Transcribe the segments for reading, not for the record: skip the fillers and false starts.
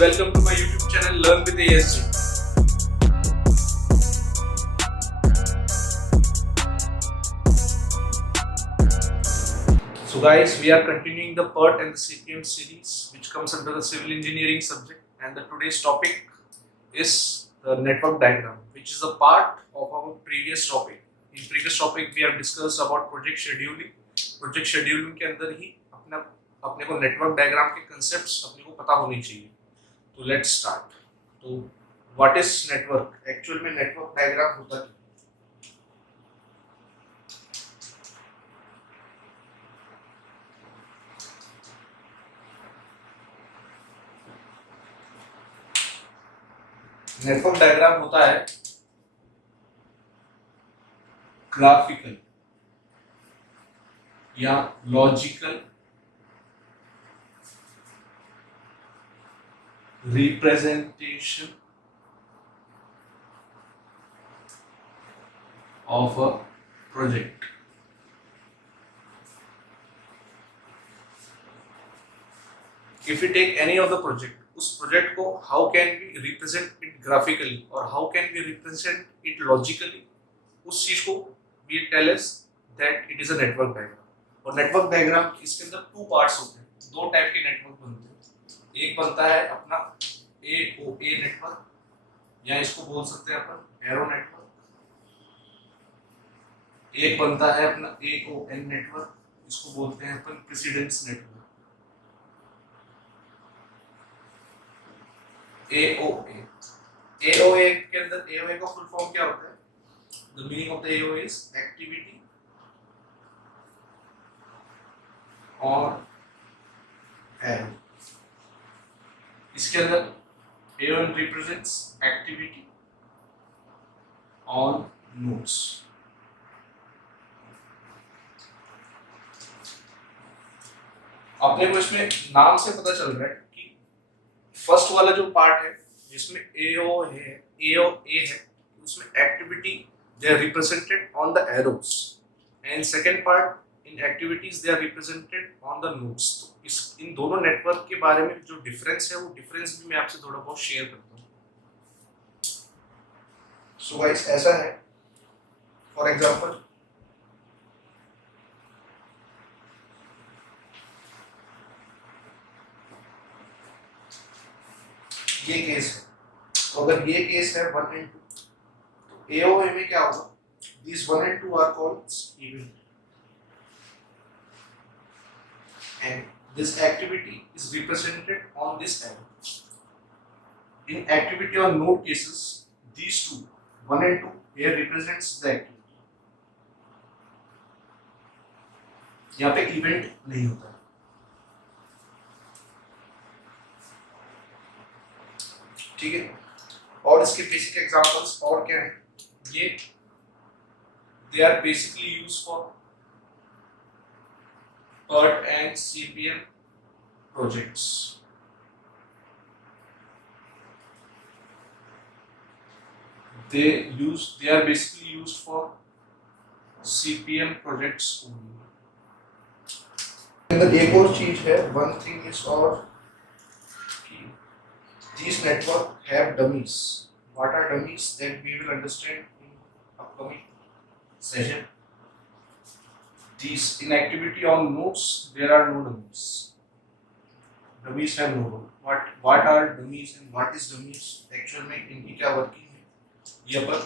welcome to my YouTube channel Learn with ASG. So guys, we are continuing the PERT and the CPM series which comes under the civil engineering subject, and the today's topic is the network diagram, which is a part of our previous topic. In previous topic we have discussed about project scheduling. Project scheduling के अंदर ही अपने को network diagram के concepts अपने को पता होनी चाहिए. तो लेट्स स्टार्ट. तो व्हाट इज नेटवर्क? एक्चुअल में नेटवर्क डायग्राम होता क्या? नेटवर्क डायग्राम होता है ग्राफिकल या logical representation of a project. If you take any of the project, उस प्रोजेक्ट को how can we represent it graphically और how can we represent it logically, उस चीज को we tell us that it is a network diagram. और network diagram इसके अंदर two parts होते हैं, दो टाइप के नेटवर्क बनते हैं. एक बनता है अपना AOA नेटवर्क, या इसको बोल सकते हैं अपन एरो नेटवर्क. एक बनता है अपना AON नेटवर्क, इसको बोलते हैं अपन प्रेसिडेंस नेटवर्क. AOA के अंदर AOA का फुल फॉर्म क्या होता है? The meaning of the AOA is activity और एरो. इसके अंदर AON represents activity on nodes. अपने को इसमें नाम से पता चल रहा है कि फर्स्ट वाला जो पार्ट है जिसमें AOA है, उसमें activity they are represented on the arrows, and second part in activities they are represented on the nodes. तो इस इन दोनों नेटवर्क के बारे में जो डिफरेंस है वो डिफरेंस भी मैं आपसे थोड़ा बहुत शेयर करता हूँ. सो गाइस ऐसा है, फॉर एग्जांपल ये केस है. तो अगर ये केस है 1 and 2, तो AOA में क्या होगा? These 1 and 2 are called event, and this activity is represented on this arrow. In activity on node cases, these two, 1 and 2, here represents the activity. यहाँ पे event नहीं होता. ठीक है. और इसके बेसिक एग्जांपल्स और क्या है? ये they are basically used for PERT and CPM projects. They are basically used for CPM projects only. अंदर एक और चीज है, one thing is और these network have dummies. What are dummies? That we will understand in upcoming session. These in activity on nodes there are no dummies. Dummies have no role. What are dummies and what is dummies? Actual में इनकी क्या working है ये अपन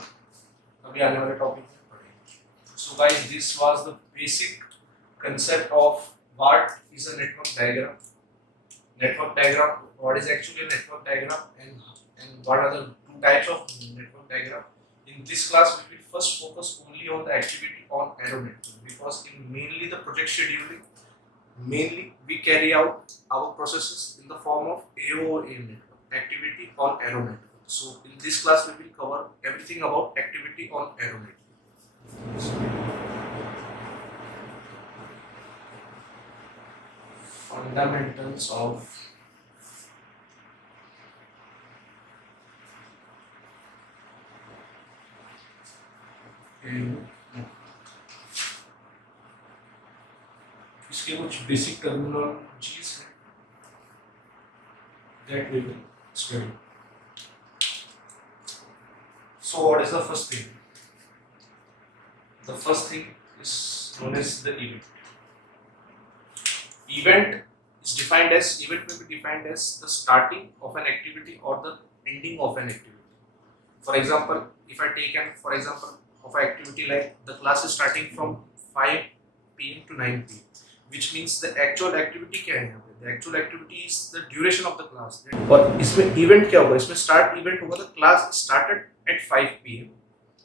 अभी आने वाले topic में पढ़ेंगे. So guys, this was the basic concept of what is a network diagram. Network diagram. What is actually a network diagram and what are the two types of network diagram? In this class we will first focus only on the activity on arrow network, because in mainly the project scheduling, mainly we carry out our processes in the form of AOA network, activity on arrow network. So in this class we will cover everything about activity on arrow network. Fundamentals of इसके कुछ basic terminologies हैं that we will study. So what is the first thing? The first thing is known as the event. Event may be defined as the starting of an activity or the ending of an activity. For example, if I take an for example of an activity like the class is starting from 5 p.m. to 9 p.m., which means the actual activity क्या है यहाँ पे? The actual activity is the duration of the class. और इसमें event क्या होगा? इसमें start event होगा the class started at 5 p.m.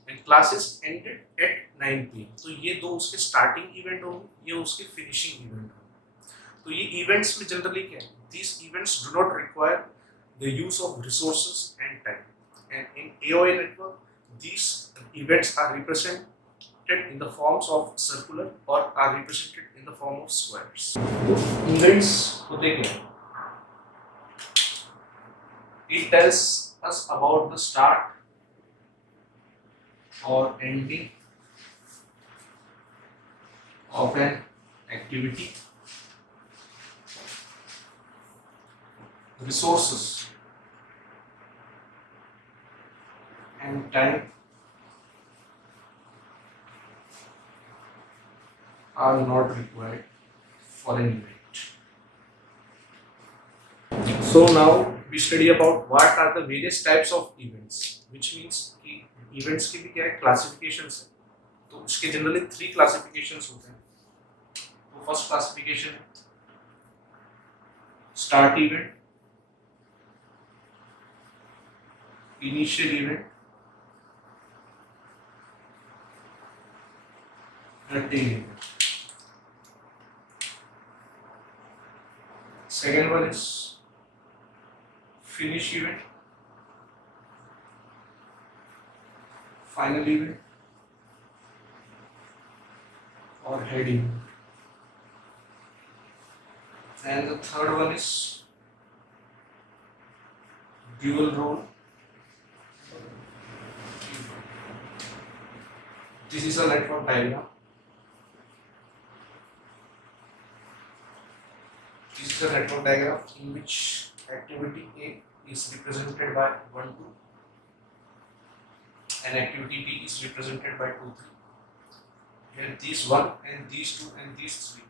and classes ended at 9 p.m. तो ये दो उसके starting event होंगे, ये उसके finishing event होंगे. तो ये events में generally क्या है? These events do not require the use of resources and time. And in AOA network, these events are represented in the forms of circular or are represented in the form of squares. तो events होते क्या हैं? It tells us about the start or ending of an activity, resources and time are not required for an event. So now we study about what are the various types of events, which means कि events की भी क्या है classifications है. तो उसके generally 3 classifications होते हैं. तो first classification है start event, initial event and tail event. Second one is finish event, final event or head event. And the third one is dual role. This is a network diagram. This is a network diagram in which activity A is represented by 1, 2 and activity B is represented by 2, 3. Here these 1 and these 2 and these 3,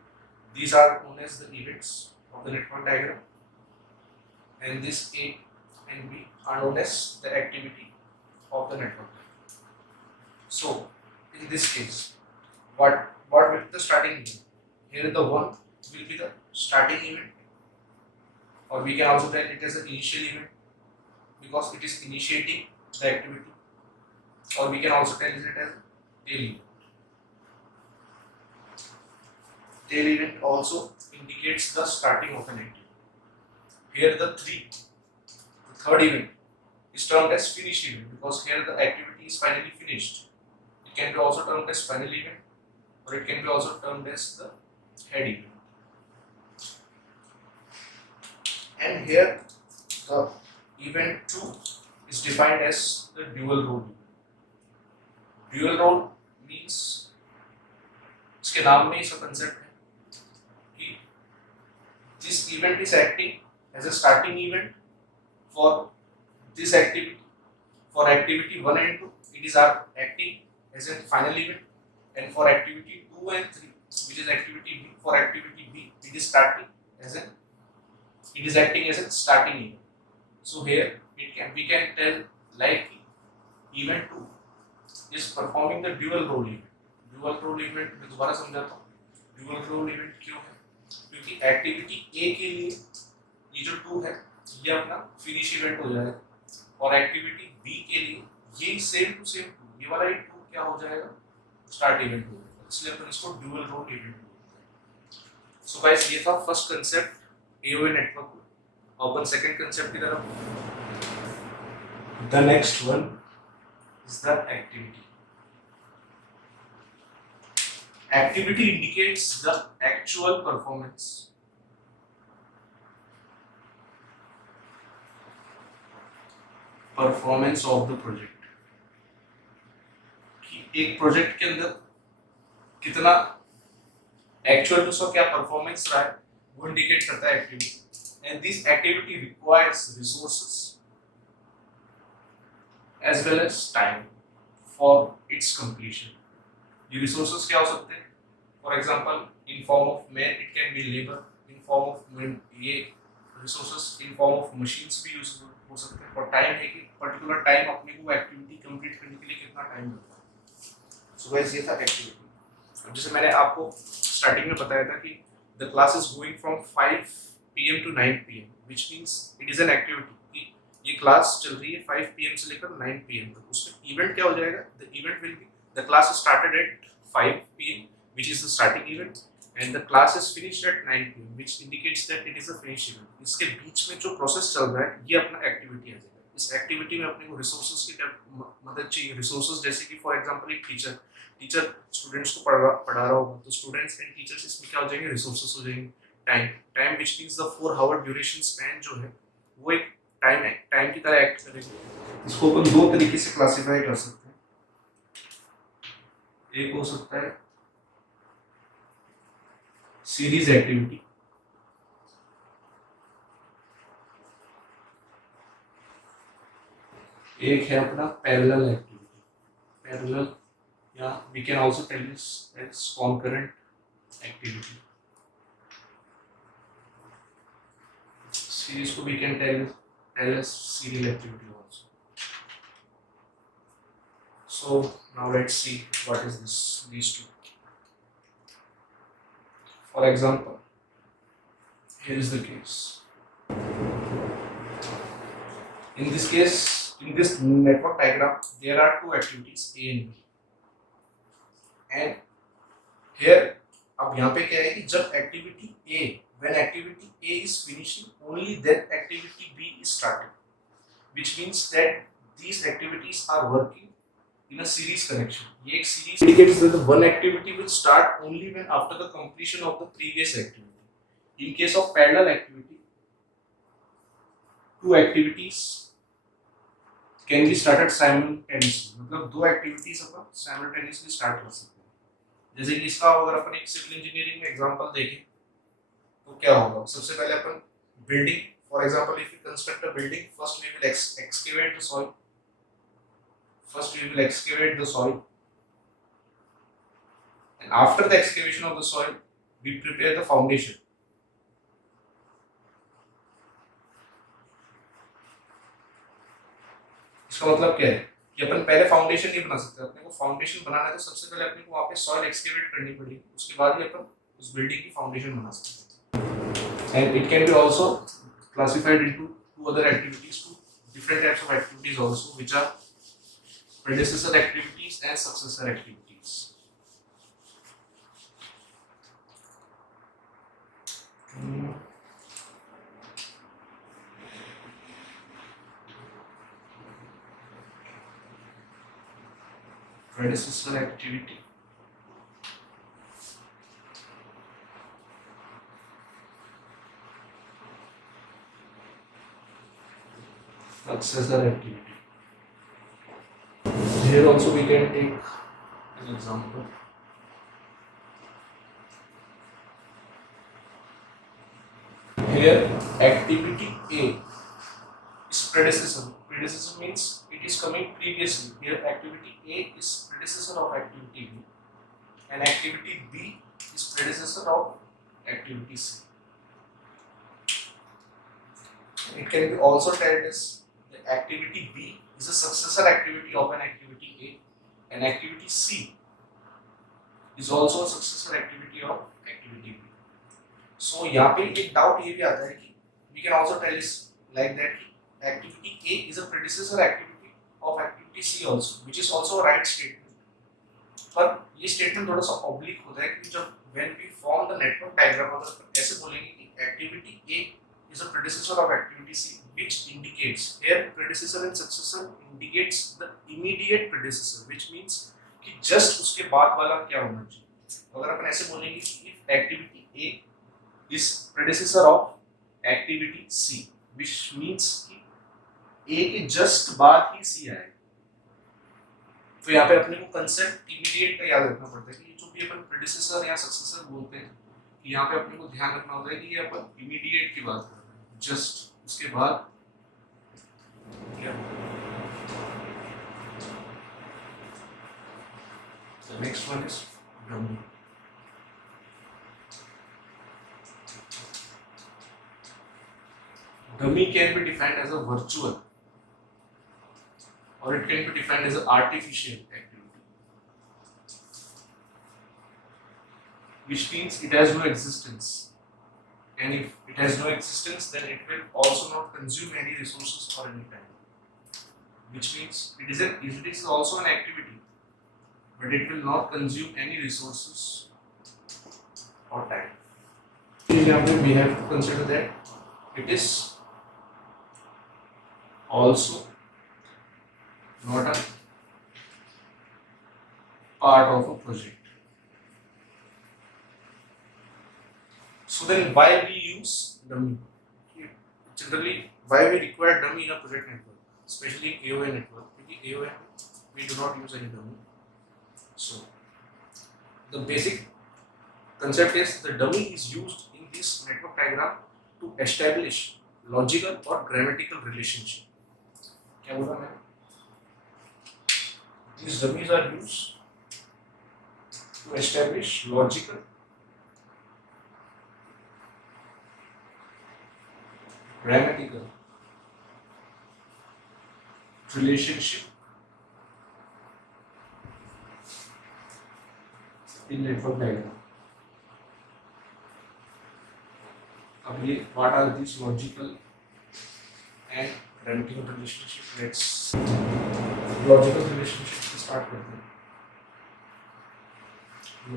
these are known as the events of the network diagram, and this A and B are known as the activity of the network. So in this case, what will be the starting event? Here the 1 will be the starting event, or we can also tell it as an initial event because it is initiating the activity, or we can also tell it as a tail event. Tail event also indicates the starting of an activity. Here the third event is termed as finish event because here the activity is finally finished. It can be also termed as final event, or it can be also termed as the head event. And here the event 2 is defined as the dual role event. Dual role means इसके नाम में इसका concept है कि this event is acting as a starting event for this activity. For activity 1 and 2, it is acting as a final event, and for activity 2 and 3, which is activity B, for activity B, it is acting as a starting event. So here we can tell like event 2 is performing the dual role event. Dual role event मैं दोबारा समझाता हूँ. Dual role event क्यों है? क्योंकि activity A के लिए ये जो 2 है ये अपना finish event हो जाएगा, और activity B के लिए ये same to same 2, ये वाला ही 2 क्या हो जाएगा? Start event हो जाएगा. इसलिए अपन इसको dual role event बोलते हैं. So guys, ये था first concept AOA network. अपन second concept की तरफ. The next one is the activity. Activity indicates the actual performance of the project. कि एक प्रोजेक्ट के अंदर कितना एक्चुअल उसका क्या परफॉर्मेंस रहा है वो इंडिकेट करता है activity. and this activity requires resources as well as time for its completion. ये resources क्या हो सकते हैं? For example, in form of man, it can be labor. In form of man, ये resources in form of machines भी use हो सकते हैं. और time है कि particular time अपने को activity complete करने के लिए कितना time लगता है. So guys, ये था activity. अब जैसे मैंने आपको starting में बताया था कि the class is going from 5 p.m. to 9 p.m. which means it is an activity. ये क्लास चल रही है 5 pm से लेकर 9 pm तक. उसमें इवेंट क्या हो जाएगा? The event will be the class started at 5 pm which is the starting event and the class is finished at 9 pm which indicates that it is a finished event. इसके बीच में जो process चल रहा है ये अपना एक्टिविटी आ जाएगा. इस एक्टिविटी में अपने को रिसोर्सेज की मदद चाहिए. रिसोर्सेज जैसे कि फॉर एग्जांपल एक टीचर स्टूडेंट्स को पढ़ा रहा होगा तो स्टूडेंट्स एंड टीचर्स इसमें क्या हो जाएंगे? रिसोर्सेज हो जाएंगे. Time which means the 4 hour duration span जो है वो एक टाइम की तरह एक्ट करेगा. इसको अपन दो तरीके से क्लासिफाई कर सकते हैं. एक हो सकता है सीरीज एक्टिविटी, एक है अपना पैरेलल एक्टिविटी. पैरेलल या we can also tell this as concurrent activity. Series को we can tell as serial activity also. So now let's see what is these two. For example, here is the case. In this case, in this network diagram, there are two activities A and B. And here, अब यहाँ पे क्या है कि जब activity A when activity A is finishing, only then activity B is starting, which means that these activities are working in a series connection. ये एक series indicates that the one activity will start only when after the completion of the previous activity. In case of parallel activity, two activities can be started simultaneously. मतलब दो activities अपन simultaneously start कर सकते हैं. जैसे कि इसका अगर अपन एक civil engineering में example देखें तो क्या होगा? सबसे पहले अपन building, for example if you construct a building, first we will excavate the soil. And after the excavation of the soil, we prepare the foundation. इसका मतलब क्या है कि अपन पहले फाउंडेशन नहीं बना सकते. अपने को फाउंडेशन बनाना है तो सबसे पहले अपने को वहाँ पे सॉइल एक्सकेवेट करनी पड़ेगी. उसके बाद ही अपन उस बिल्डिंग की फाउंडेशन बना सकते हैं. And it can be also classified into two other activities, two different types of activities also, which are predecessor activities and successor activities. Predecessor activity, successor activity. Here also we can take an example. Here activity A is predecessor. Predecessor means it is coming previously. Here activity A is predecessor of activity B and activity B is predecessor of activity C. It can be also told as the activity B is a successor activity of an activity A and activity C is also a successor activity of activity B. So यहाँ पे एक doubt ये भी आता है कि we can also tell is like that activity A is a predecessor activity of activity C also, which is also a right statement. पर ये statement थोड़ा सा oblique होता है कि जब when we form the network diagram अगर ऐसे बोलेंगे कि activity A is a predecessor of activity C, which indicates here predecessor and successor indicates the immediate predecessor, which means कि just उसके बाद वाला क्या होना चाहिए. अगर अपन ऐसे बोलेंगे कि if activity A is predecessor of activity C, which means कि A के just बाद ही C आएगा. तो यहाँ पे अपने को कंसेप्ट इमीडिएट का याद रखना पड़ता है कि जो भी अपन प्रेडिसेसर या सक्सेसर बोलते हैं कि यहाँ पे अपने को ध्यान रखना होता है कि ये अपन इमीडिएट की बात कर रहे हैं. जस्ट उसके बाद the next one is dummy. Dummy can be defined as a virtual or it can be defined as an artificial activity, which means it has no existence. And if it has no existence, then it will also not consume any resources for any time. Which means it is also an activity, but it will not consume any resources or time. For example, we have to consider that it is also not a part of a project. So then why we use dummy? Generally, why we require dummy in a project network, especially in AOA network? Because AOA we do not use any dummy. So the basic concept is the dummy is used in this network diagram to establish logical or grammatical relationship. क्या बोला मैंने? These dummies are used to establish logical, grammatical relationship in network diagram. अब ये what are these logical and grammatical relationship? Let's logical relationship से start करते हैं.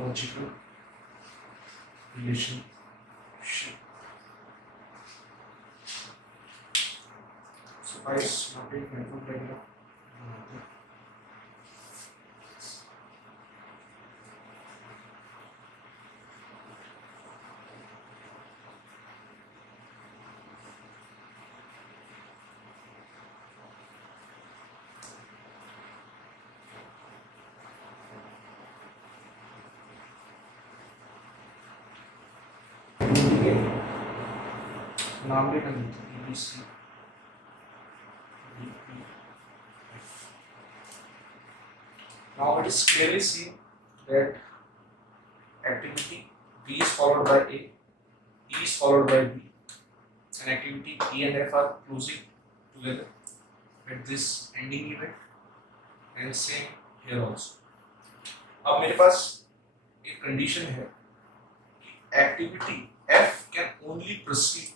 Logical relationship. Suffice not एक network diagram. नाम भी कर देते हैं ABC. Now it is clearly seen that activity B is followed by A, E is followed by B, and activity E and F are closing together at this ending event, and same here also. अब मेरे पास एक condition है कि activity F can only proceed,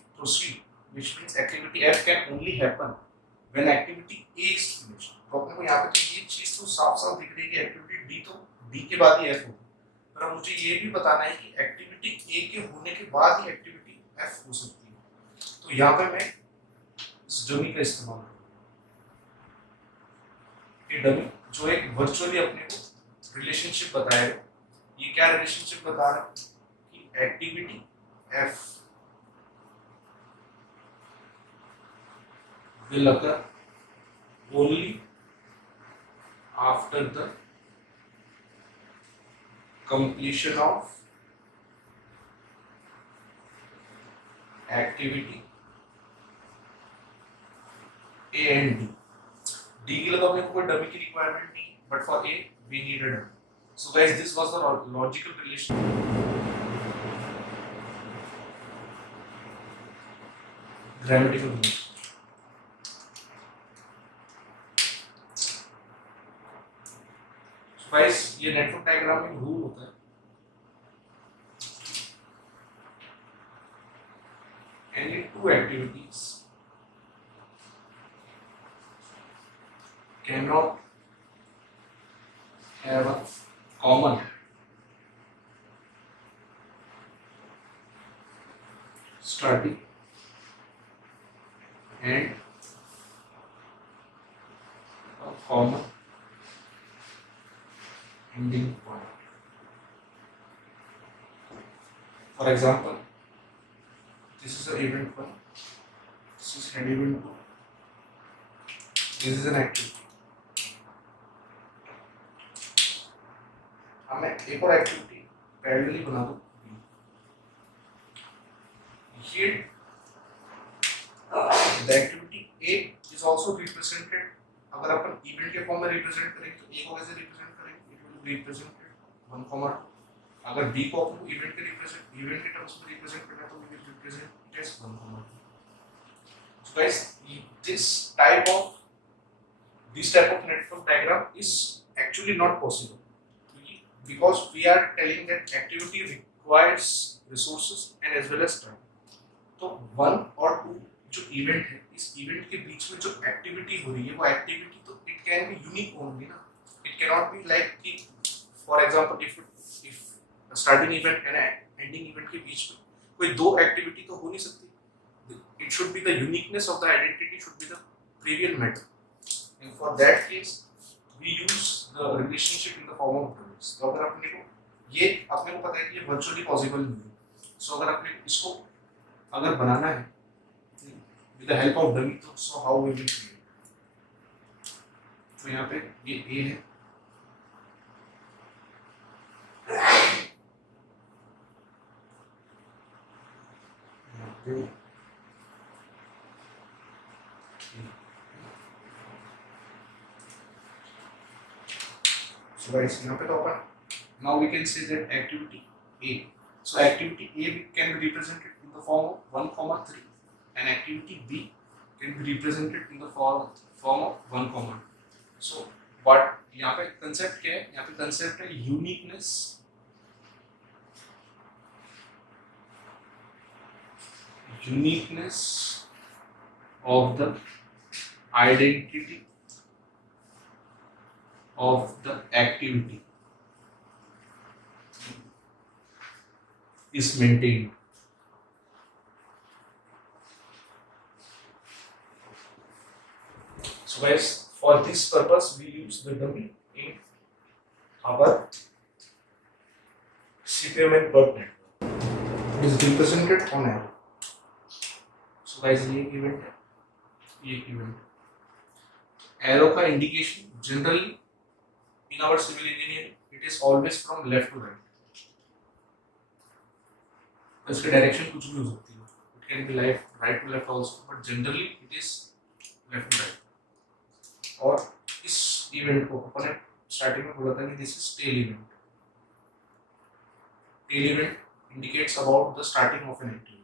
which means activity F can only happen when activity A is finished. तो अपने को यहाँ पे तो ये चीज तो साफ साफ दिख रही है कि एक्टिविटी डी तो डी के बाद ही एफ होगी, पर अब मुझे ये भी बताना है कि एक्टिविटी ए के होने के बाद ही एक्टिविटी एफ हो सकती है. तो यहाँ पे मैं इस डमी का इस्तेमाल करूँगा. ये डमी जो एक वर्चुअली अपने को रिलेशनशिप बताएगा. ये क्या रिलेशनशिप बता रहा है कि activity F will occur only after the completion of activity A and D. D के लिए तो अपने को कोई डमी की रिक्वायरमेंट नहीं, but for A we need a dummy. So guys, this was the logical relation. Grammatical relation. Guys ये network diagram में रूल होता है. Any two activities cannot have a common starting and a common ending point. For example, this is an event 1, this is head event 2, this is an activity. अब मैं एक और activity parallelly बना दूं. ये The activity A is also represented. अगर अपन event के form में रिप्रेजेंट करेंगे तो A को कैसे रिप्रेजेंट करेंगे? It will be represented 1, 2. अगर B को अपन इवेंट के टर्म्स में रिप्रेजेंट करना है तो we will represent it as 1, 2. So guys, this type of network diagram is actually not possible because we are telling that activity requires resources and as well as time. तो 1 और 2 जो event है, इस event के बीच में जो activity हो रही है वो एक्टिविटी तो it can be unique only ना. It can not be like कि for example if starting event and ending event के बीच में कोई दो एक्टिविटी तो हो नहीं सकती. It should be the uniqueness of the identity should be the prevail matter. And for that case we use the relationship in the form of domains. तो अगर अपने को पता है कि ये वर्चुअली पॉसिबल नहीं है, सो अगर अपने इसको अगर बनाना है with the help of dummy, so how will we create? तो यहाँ पे ये A है, यहाँ पे so guys यहाँ पे तो अपन now we can say that activity A. So activity A can be represented in the form of 1, 3. And activity B can be represented in the form of 1, 2. So what यहाँ पे concept क्या है? यहाँ पे concept है uniqueness of the identity of the activity is maintained. So guys, for this purpose we use the dummy in our CPM and PERT network. It is represented on arrow. So guys, ये event है, ये event. Arrow का indication generally in our civil engineering it is always from left to right. इसकी direction कुछ भी हो सकती है. It can be right to left also, but generally it is left to right. और इस इवेंट को अपन ने स्टार्टिंग में बोला था कि this is tail event. Tail event indicates about the starting of an activity.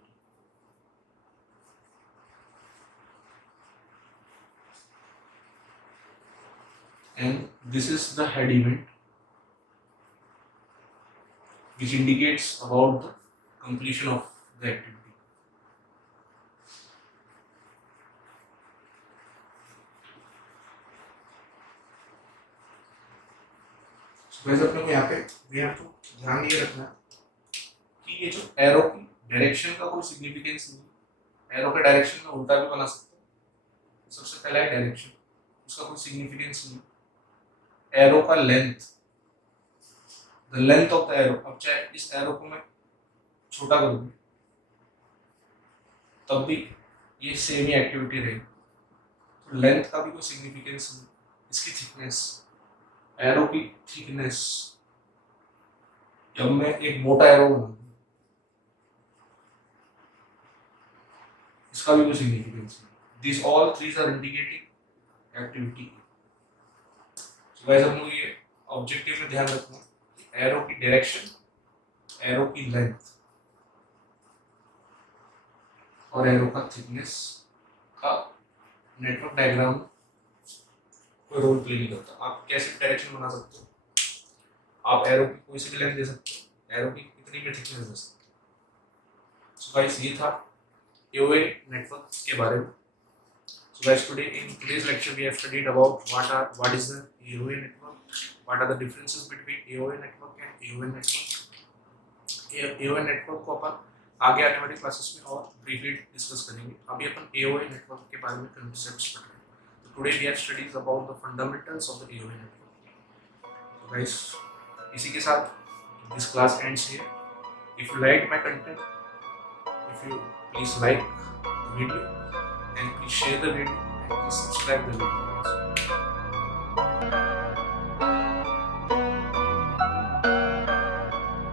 And this is the head event which indicates about the completion of the activity. वैसे अपने को यहाँ पे we have to ध्यान ये रखना कि ये जो एरो की डायरेक्शन का कोई सिग्निफिकेंस नहीं. एरो के डायरेक्शन में उल्टा भी बना सकते हैं. सबसे पहला है डायरेक्शन, उसका कोई सिग्निफिकेंस नहीं. एरो का length, the length of the arrow. अब चाहे इस एरो को मैं छोटा कर दूं तब भी ये सेम ही एक्टिविटी रहेगी. तो लेंथ का भी कोई सिग्निफिकेंस नहीं. इसकी थिकनेस, एरो की थिकनेस, जब मैं एक मोटा एरो बनाऊंगा इसका भी कोई सिग्निफिकेंस नहीं. This all threes are indicating activity. So guys हम लोग ये ऑब्जेक्टिव में ध्यान रखना है. एरो की डायरेक्शन, एरो की लेंथ और एरो का थिकनेस का नेटवर्क डायग्राम कोई रोल प्ले नहीं करता. आप कैसे डायरेक्शन बना सकते हो, आप एरो की कोई सी भी लेंथ दे सकते हो, एरो की कितनी भी थिकनेस दे सकते हो. सो गाइस ये था AOA नेटवर्क के बारे में. So guys in today's lecture we have studied about what is the AOA network, what are the differences between AOA network and AON network. AON network को अपन आगे आने वाली क्लासेस में और ब्रीफली डिस्कस करेंगे. अभी अपन AOA नेटवर्क के बारे में कंसेप्ट्स पढ़ रहे हैं. तो today we have studies about the fundamentals of the AOA network. तो गाइस इसी के साथ this class ends here. If you like my content, if you please like the video and please share the video and please subscribe the video.